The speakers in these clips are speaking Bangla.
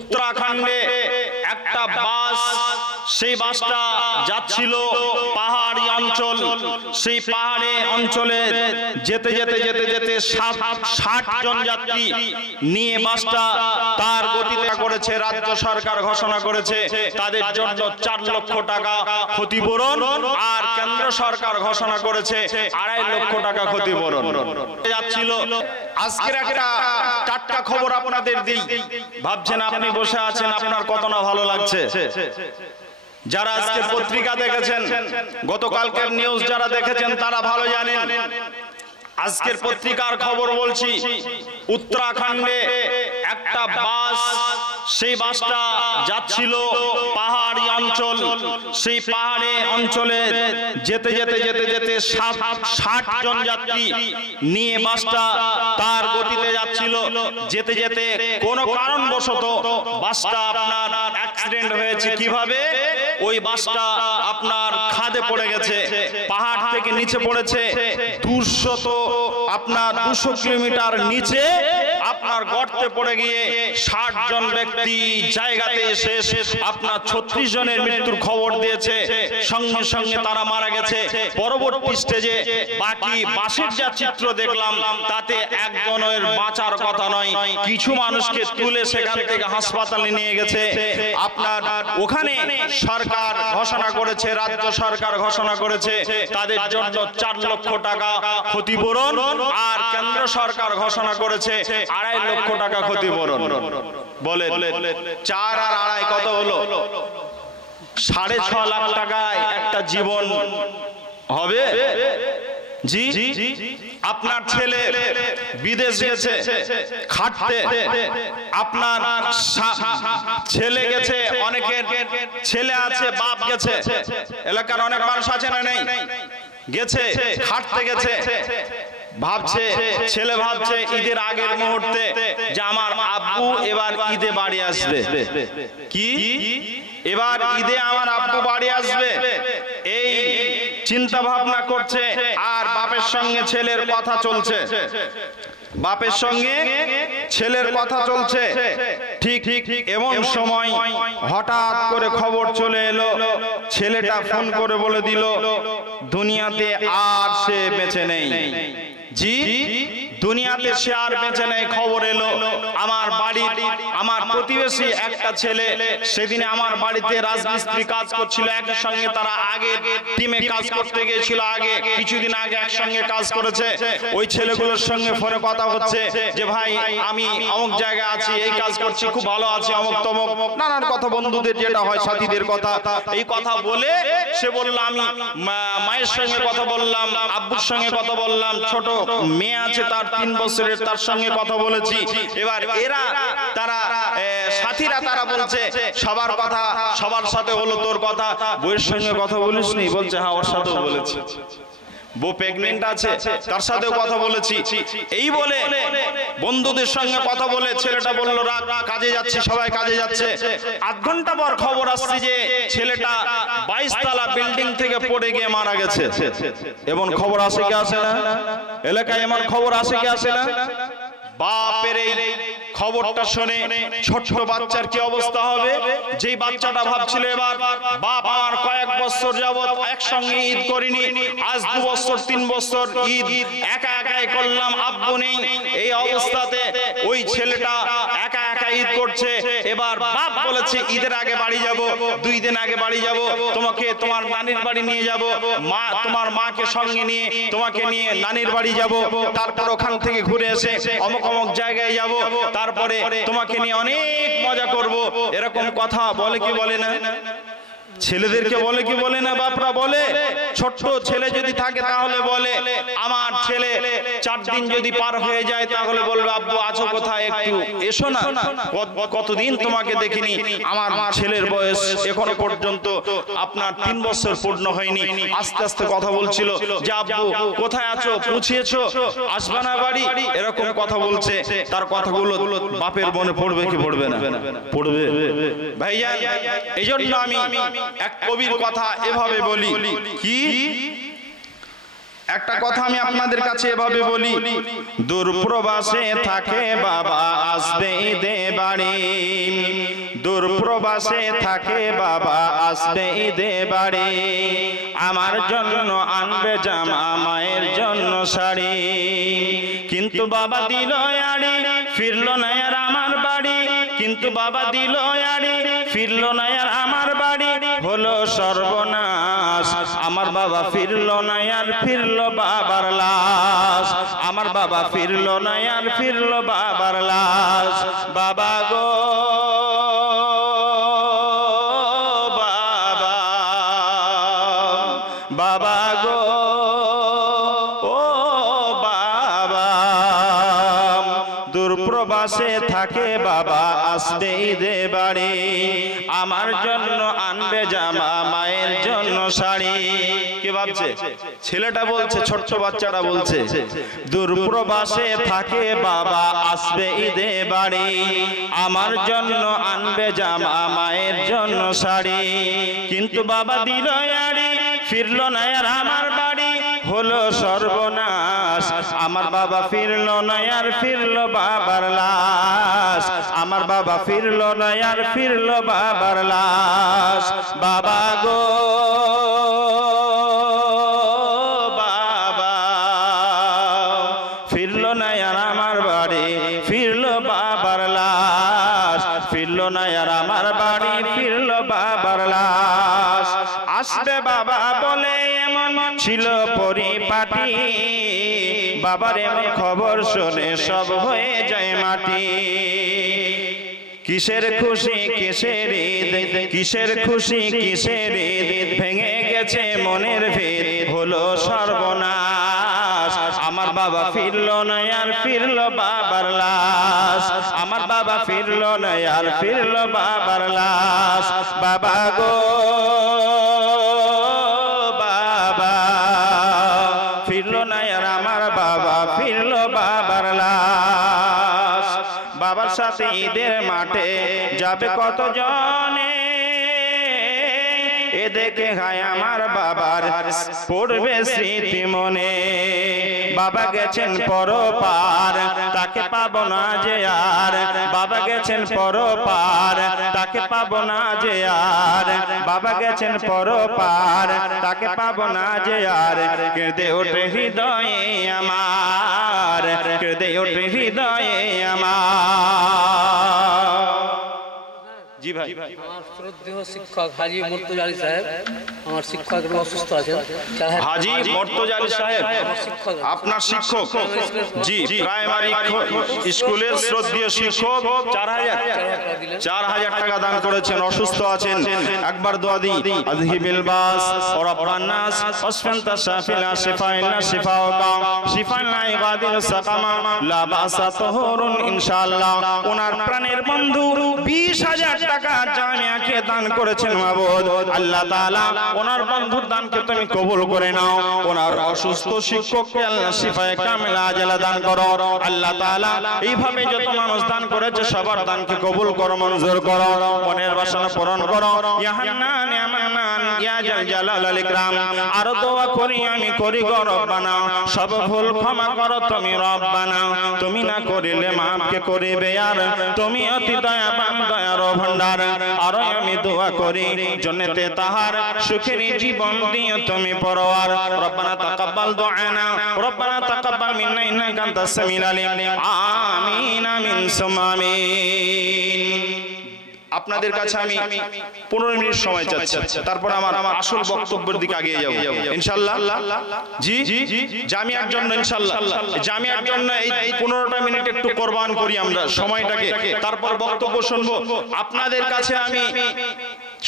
उत्तराखंडे একটা বাস সেই বাসটা যাচ্ছিল পাহাড়ি অঞ্চল সেই পাহাড়ি অঞ্চলে যেতে যেতে যেতে যেতে 60 জন যাত্রী নিয়ে বাসটা তার গতিতে করেছে রাজ্য সরকার ঘোষণা করেছে তাদের জন্য 4 লক্ষ টাকা ক্ষতিপূরণ আর কেন্দ্র সরকার ঘোষণা করেছে 2.5 লক্ষ টাকা ক্ষতিপূরণ যাচ্ছিল আজকের একটা টাটকা খবর আপনাদের দিই ভাবছেন আপনি বসে আছেন আপনার কত না ভালো লাগছে যারা আজকে পত্রিকা দেখেছেন গতকালকের নিউজ যারা দেখেছেন তারা ভালো জানেন আজকের পত্রিকার খবর বলছি উত্তরাখণ্ডে একটা বাস সেই বাসটা যাচ্ছিল পাহাড়ি অঞ্চল সেই পাহাড়ি অঞ্চলে যেতে যেতে যেতে যেতে 60 জন যাত্রী নিয়ে বাসটা তার গতিতে যাচ্ছিল যেতে যেতে কোনো কারণবশত বাসটা আপনার অ্যাক্সিডেন্ট হয়েছে কিভাবে ওই বাসটা আপনার খাদে পড়ে গেছে পাহাড় থেকে নিচে পড়েছে 200 কিলোমিটার নিচে আপনার গর্তে পড়ে গিয়ে 60 জন ব্যক্তি জায়গাতে এসে আপনার 36 জনের মৃত্যুর খবর দিয়েছে সঙ্গে সঙ্গে তারা মারা গেছে পরবর্তী স্টেজে বাকি বাসের যা চিত্র দেখলাম তাতে একজনের বাঁচার কথা নয় কিছু মানুষকে তুলে সেখান থেকে হাসপাতালে নিয়ে গেছে আপনার ওখানে সরকার ঘোষণা করেছে রাজ্য সরকার ঘোষণা করেছে তাদের জন্য 4 লক্ষ টাকা ক্ষতিপূরণ আর কেন্দ্র সরকার ঘোষণা করেছে 2.5 লক্ষ টাকা ক্ষতিপূরণ বলে 4 আর 2.5 কত হলো 6.5 লাখ টাকায় একটা জীবন হবে জি আপনার ছেলে বিদেশ গেছে খাটতে আপনার ছেলে গেছে অনেকের ছেলে আছে বাপ গেছে এলাকার অনেক মানুষ আছে না নেই গেছে খাটতে গেছে ভাবছে ছেলে ভাবছে ঈদের আগের মুহূর্তে যে আমার আব্বু এবার ঈদে বাড়ি আসবে কি এবার ঈদে আমার আব্বু বাড়ি আসবে এই চিন্তা ভাবনা করছে আর বাপের সঙ্গে ছেলের কথা চলছে বাপের সঙ্গে ছেলের কথা চলছে ঠিক এমন সময় হঠাৎ করে খবর চলে এলো ছেলেটা ফোন করে বলে দিল দুনিয়াতে আর সে বেঁচে নেই জি দুনিয়াতে সে আর বেঁচে নেই খবর এলো আমার বাড়ি আমার প্রতিবেশী একটা ছেলে সেদিনে আমার বাড়িতে রাজমিস্ত্রি কাজ করছিল একই সঙ্গে তারা আগে টিমে কাজ করতে গিয়েছিল আগে কিছুদিন আগে একসঙ্গে কাজ করেছে ওই ছেলেগুলোর সঙ্গে ফোনে কথা হচ্ছে যে ভাই আমি অমুক জায়গায় আছি এই কাজ করছি খুব ভালো আছি অমুক তমুক নানান কথা বন্ধুদের যেটা হয় সাথীদের কথা এই কথা বলে সে বলল আমি মায়ের সঙ্গে কথা বললাম আব্বুর সঙ্গে কথা বললাম ছোট মেয়ে আছে তার 3 বছরের তার সঙ্গে কথা বলেছি এবার এরা তারা সাথীরা তারা বলছে সবার কথা সবার সাথে হলো তোর কথা বউয়ের সঙ্গে কথা বলিসনি বলছে হ্যাঁ ওর সাথেও বলেছি বউ প্রেগন্যান্ট আছে তার সাথেও কথা বলেছি এই বলে বন্ধুদের সঙ্গে কথা বলে ছেলেটা বলল রাত কাজে যাচ্ছি সবাই কাজে যাচ্ছে আধ ঘন্টা পর খবর আসছে যে ছেলেটা 22 তলা বিল্ডিং থেকে পড়ে গিয়ে মারা গেছে এমন খবর আসে কি আসে না এলাকায় এমন খবর আসে কি আসে না বাপের এই খবরটা শুনে ছোট বাচ্চার কি অবস্থা হবে যেই বাচ্চাটা ভাবছিল এবার বাপ আমার কয়েক বছর যাবত একসঙ্গে ঈদ করিনি আজ 2 বছর 3 বছর ঈদ একা একাই করলাম আব্বু নেই এই অবস্থাতে ওই ছেলেটা একা একা ঈদ করছে এবার বাপ বলেছে ঈদের আগে বাড়ি যাব 2 দিন আগে বাড়ি যাব তোমাকে তোমার নানির বাড়ি নিয়ে যাব মা তোমার মাকে সঙ্গে নিয়ে তোমাকে নিয়ে নানির বাড়ি যাব তারপর ওখান থেকে ঘুরে এসে অমুক জায়গায় যাব তারপরে তোমাকে নিয়ে অনেক মজা করব এরকম কথা বলে কি বলে না ছেলেদেরকে বলে কি বলে না বাপরা বলে ছোট ছেলে যদি থাকে তাহলে বলে আমার ছেলে 4 দিন যদি পার হয়ে যায় তাহলে বলবে আব্বু আছো কোথায় একটু এসো না কতদিন তোমাকে দেখিনি আমার ছেলের বয়স এখনো পর্যন্ত আপনার 3 বছর পূর্ণ হয়নি আস্তে আস্তে কথা বলছিল যে আব্বু কোথায় আছো পৌঁছেছো আসবে না বাড়ি এরকম কথা বলছে তার কথাগুলো বাপের মনে পড়বে কি পড়বে না পড়বে ভাইজান এইজন্য আমি এক কবির কথা এভাবে বলি কি একটা কথা আমি আপনাদের কাছে এভাবে বলি, দূর প্রবাসে থাকে বাবা আসবে ঈদে বাড়ি, দূর প্রবাসে থাকে বাবা আসবে ঈদে বাড়ি, আমার জন্য আনবে জামা মায়ের জন্য শাড়ি, কিন্তু বাবা দিল আড়ি ফিরলো না আর আমার বাড়ি, কিন্তু বাবা দিল আড়ি ফিরলো না আর আমার বাড়ি, হলো সর্বনাশ আমার বাবা ফিরলো না আর ফিরলো বাবার লাশ, আমার বাবা ফিরলো না আর ফিরলো বাবার লাশ, বাবা গো বাবা, বাবা গো ও বাবা, দূর প্রবাসে থাকে বাবা আসবে ঈদে বাড়ি, আমার জন্য আনবে জামা মায়ের জন্য শাড়ি। কি ভাবছে ছেলেটা বলছে, ছোট্ট বাচ্চাটা বলছে, দূর প্রবাসে থাকে বাবা আসবে ঈদে বাড়ি, আমার জন্য আনবে জামা মায়ের জন্য শাড়ি, কিন্তু বাবা দিল আড়ি ফিরলো না আর আমার বাড়ি, হলো সর্বনাশ আমার বাবা ফিরলো না আর ফিরলো বাবার লাশ, আমার বাবা ফিরলো না আর ফিরলো বাবার লাশ, বাবা গো বাবা, ফিরলো না আর আমার বাড়ি ফিরলো বাবার লাশ, ফিরলো না আর আমার বাড়ি ফিরলো বাবার লাশ, আসবে বাবা বলে এমন ছিল পরিপাটি, বাবার এমন খবর শুনে সব হয়ে যায় মাটি, কিসের খুশি কিসের ঈদ, কিসের খুশি কিসের ঈদ, ভেঙে গেছে মনের ভিত হলো সর্বনাশ, আমার বাবা ফিরলো না আর ফিরলো বাবার লাশ, আমার বাবা ফিরলো না আর ফিরলো বাবার লাশ, বাবা গো বাবা, ফিরলো না আর আমার বাবা ফিরলো বাবার লাশ, বাবার সাথে ঈদের মাঠে যাবে কত জনে, এ দেখে হায় আমার বাবার পড়বে স্মৃতি মনে, বাবা গেছেন পরপার তাকে পাবো না যে আর, বাবা গেছেন পরপার তাকে পাবো না যে আর, বাবা গেছেন পরপার তাকে পাবো না যে আর, কেঁদে ওঠে হৃদয়ে আমার, কেঁদে ওঠে হৃদয়ে আমার। জি ভাই, আমার শ্রদ্ধেয় শিক্ষক হাজী মুর্তজা আলী সাহেব, আমার শিক্ষক অসুস্থ আছেন, হাজী মুর্তজা আলী সাহেব আপনার শিক্ষক, জি প্রাইমারি স্কুলের শ্রদ্ধেয় শিক্ষক, 4000 টাকা দান করেছেন, অসুস্থ আছেন, একবার দোয়া দিই, আযহিবিল বাস ওয়া রাব্বান নাস ওয়াসফান্তা শাফিলা শিফাইনা শিফাওকা শিফাইনা ইবাদিল সাকামা লা বাসা তাহুরুন ইনশাআল্লাহ। ওনার প্রাণের বন্ধু 20000 টাকা জামিয়াকে দান করেছেন মাবুদ, আল্লাহ তাআলা ওনার বন্ধুর দানকে তুমি কবুল করে নাও, ওনার অসুস্থ শিক্ষককে আল্লাহ শিফায়ে কামিলা আজলা দান করো, আল্লাহ তাআলা এইভাবে যত মানুষ দান করেছে সবার দানকে কবুল করো, মঞ্জুর করো, মনের বাসনা পূরণ করো, ইয়া হান্নান ইয়া মান্নান ইয়া জাল জালাল আল ইকরাম। আর দোয়া করি আমি করি গো রব্বানা, সব ভুল ক্ষমা করো তুমি রব্বানা, তুমি না করিলে মাফ কে করিবে আর, তুমি অতি দয়াবান দয়ার ভান্ডার। আর আমি দোয়া করি জান্নাতে তাহার সুখের জীবন দিও তুমি পরওয়ার, রব্বানা তাকাব্বাল দুআনা রব্বানা তাকাব্বাল মিন্না ইন্নাকা আনতাস সামিউল আলিম, আমিন আমিন সুম্মা আমিন। আপনাদের কাছে আমি 15 মিনিট সময় চাচ্ছি, তারপর আমার আসল বক্তব্যের দিকে এগিয়ে যাব ইনশাআল্লাহ। জি জামিয়ার জন্য ইনশাআল্লাহ, জামিয়ার জন্য এই 15টা মিনিট একটু কোরবান করি আমরা সময়টাকে, তারপর বক্তব্য শুনবো। আপনাদের কাছে আমি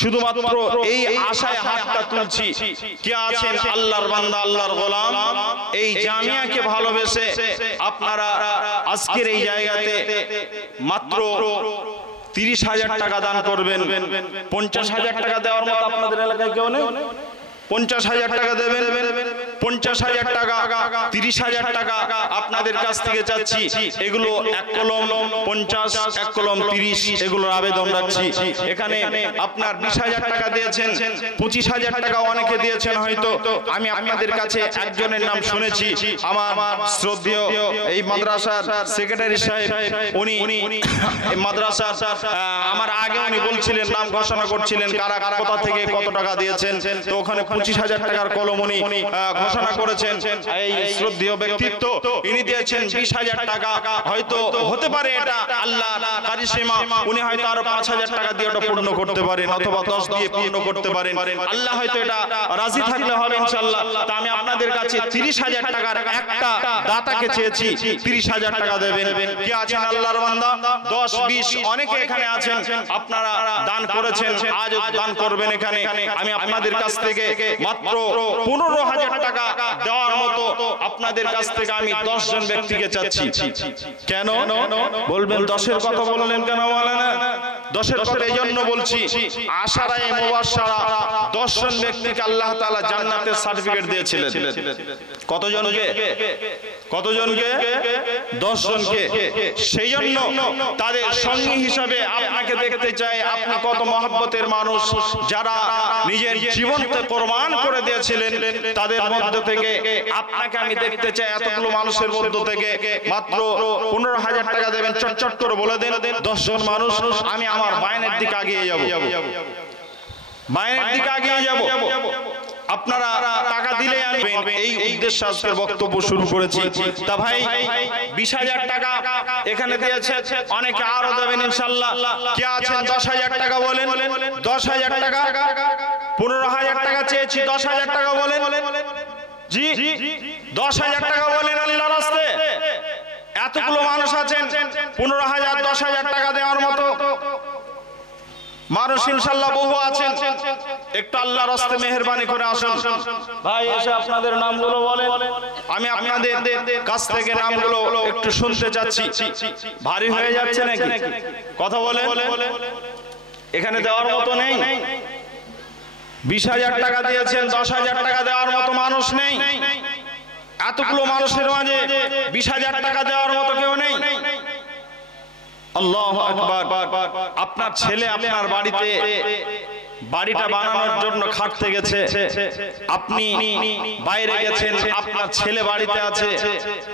শুধুমাত্র এই আশায় হাতটা তুলছি, কে আছেন আল্লাহর বান্দা আল্লাহর গোলাম, এই জামিয়াকে ভালোবেসে আপনারা আজকের এই জায়গাতে মাত্র 30,000 টাকা দান করবেন। 50,000 টাকা দেওয়ার মতো আপনাদের এলাকায় কেউ নেই? 50,000 টাকা দেবেন, 50,000 টাকা, 30,000 টাকা আপনাদের কাছ থেকে চাচ্ছি। এগুলো 1 কলম 50, 1 কলম 30, এগুলোর আবেদন রাখছি। এখানে আপনার 20,000 টাকা দিয়েছেন, 25,000 টাকা অনেকে দিয়েছেন হয়তো। আমি আপনাদের কাছে একজনের নাম শুনেছি, আমার শ্রদ্ধেয় এই মাদ্রাসার সেক্রেটারি সাহেব, উনি এই মাদ্রাসার আমার আগে উনি বলছিলেন, নাম ঘোষণা করছিলেন কারা কোথা থেকে কত টাকা দিয়েছেন। তো ওখানে 25,000 টাকার কলম উনি ঘোষণা করেছেন। এই শ্রদ্ধেয় ব্যক্তিত্ব ইনি দিয়েছেন 20,000 টাকা। হয়তো হতে পারে এটা আল্লাহ কারিশমা, উনি হয়তো আরো 5,000 টাকা দিয়ে ওটা পূর্ণ করতে পারেন, অথবা 10 দিয়ে পূর্ণ করতে পারেন। আল্লাহ হয়তো এটা রাজি থাকলে হবে ইনশাআল্লাহ। তা আমি আপনাদের কাছে 30,000 টাকার একটা দাতাকে চেয়েছি, 30,000 টাকা দেবেন। কি আছেন আল্লাহর বান্দা? 10, 20 অনেকে এখানে আছেন, আপনারা দান করেছেন, আজ দান করবেন এখানে। আমি আপনাদের কাছ থেকে মাত্র 15,000 টাকা দেওয়ার মতো আপনাদের কাছ থেকে আমি 10 জন ব্যক্তিকে চাচ্ছি। কেন বলবেন 10-এর কথা বললেন কেন? বলে না 10-এর কথা এই জন্য বলছি, আশারায়ে মুবাশশারা 10 জন ব্যক্তিকে আল্লাহ তাআলা জান্নাতের সার্টিফিকেট দিয়েছিলেন। কতজনকে? 10 জনকে। সেই জন্য তাদের সঙ্গী হিসাবে আপনাকে দেখতে চাই, আপনি কত মহব্বতের মানুষ, যারা নিজের জীবনকে কোরবান করে দিয়েছিলেন। তাদের মধ্য থেকে আপনাকে আমি দেখতে চাই, এতগুলো মানুষের মধ্য থেকে মাত্র 15,000 টাকা দেবেন। চটচট করে বলে দেন 10 জন মানুষ। আমি আমার বায়নের দিকে এগিয়ে যাব, বায়নের দিকে এগিয়ে যাব। আপনারা টাকা দিলে আমি এই উদ্দেশ্যে আজকের বক্তব্য শুরু করেছি। তা ভাই 20,000 টাকা এখানে দিয়েছে, অনেকে আরো দেবেন ইনশাআল্লাহ। কে আছেন 10,000 টাকা বলেন? 10,000 টাকা, 15,000 টাকা চেয়েছি, 10,000 টাকা বলেন। জি 10,000 টাকা বলেন আল্লাহর রাস্তে। এতগুলো মানুষ আছেন, 15,000, 10,000 টাকা দেওয়ার মতো মানুষ ইনশাআল্লাহ বহু আছেন। একটু আল্লাহর রাস্তে মেহেরবানি করে আসুন ভাই, এসে আপনাদের নামগুলো বলেন। আমি আপনাদের কাছ থেকে নামগুলো একটু শুনতে চাচ্ছি। ভারী হয়ে যাচ্ছে নাকি? কথা বলেন। এখানে দেওয়ার মতো নেই। 20,000 টাকা দিয়েছেন, 10,000 টাকা দেওয়ার মতো মানুষ নেই। এতগুলো মানুষের মাঝে 20,000 টাকা দেওয়ার মতো কেউ নেই। আল্লাহু আকবার। আপনার ছেলে আপনার বাড়িতে বাড়িটা বানানোর জন্য খাটতে গেছে, আপনি বাইরে গেছেন, আপনার ছেলে বাড়িতে আছে।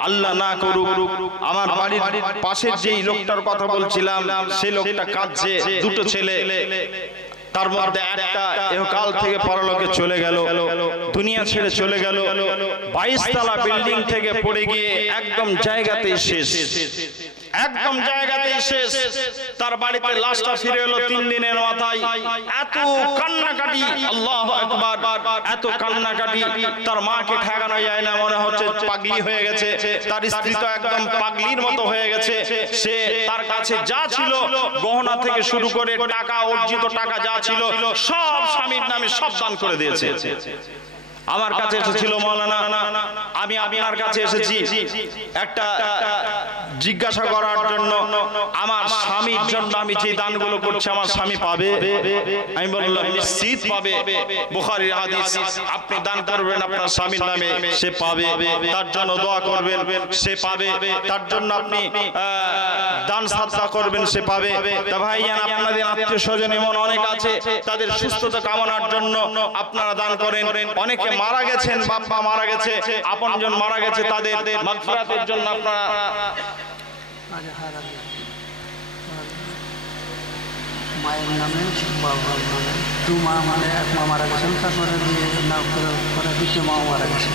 আল্লাহ না করুক আমার বাড়ির পাশের যেই লোকটার কথা বলছিলাম, সেই লোকটা কাঁদছে, দুটো ছেলে, তার মধ্যে একটা ইহকাল থেকে পরলোকে চলে গেল, দুনিয়া ছেড়ে চলে গেল। 22 তলা বিল্ডিং থেকে পড়ে গিয়ে একদম জায়গাতেই শেষ, একদম জায়গাতেই শেষ। তার বাড়িতে লাশটা ফিরে এলো 3 দিনের মাথায়। এত কান্নাকাটি, আল্লাহু আকবার, এত কান্নাকাটি। তার মাকে ঠেকানো যায় না, মনে হচ্ছে পাগলি হয়ে গেছে। তার স্ত্রী তো একদম পাগলির মতো হয়ে গেছে। সে তার কাছে যা ছিল, গহনা থেকে শুরু করে টাকা, অর্জিত টাকা যা ছিল, সব স্বামীর নামে সব দান করে দিয়েছে। আমার কাছে এসেছিল মাওলানা, আমি আপনার কাছে এসেছি একটা জিজ্ঞাসা করার জন্য। আমার স্বামীর জন্য আমি যে দানগুলো করছি, আমার স্বামী পাবে? আমি বললাম নিশ্চিত পাবে, বুখারীর হাদিস। আপনি দান করবেন আপনার স্বামীর নামে, সে পাবে। তার জন্য দোয়া করবেন, সে পাবে। তার জন্য আপনি দান সাদকা করবেন, সে পাবে। তা ভাইয়ান, আপনাদের আত্মীয় স্বজন এমন অনেক আছে, তাদের সুস্থতা কামনার জন্য আপনারা দান করেন। অনেকে মারা গেছেন, বাবা মারা গেছে, আপনজন মারা গেছে, তাদের মাগফিরাতের জন্য আপনারা মায়ের নামে, বাবার নামে, 2 মা মানে 1 মা মারা গেছেন, তারপরে দ্বিতীয় মা মারা গেছে।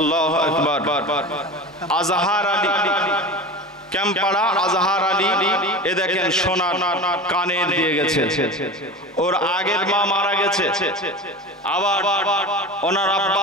আল্লাহু আকবার। আজহার আলী ক্যাম্পাড়া, আজহার আলী, এ দেখেন সোনার কানের দিয়ে গেছে। ওর আগের মা মারা গেছে, আবার ওনার আব্বা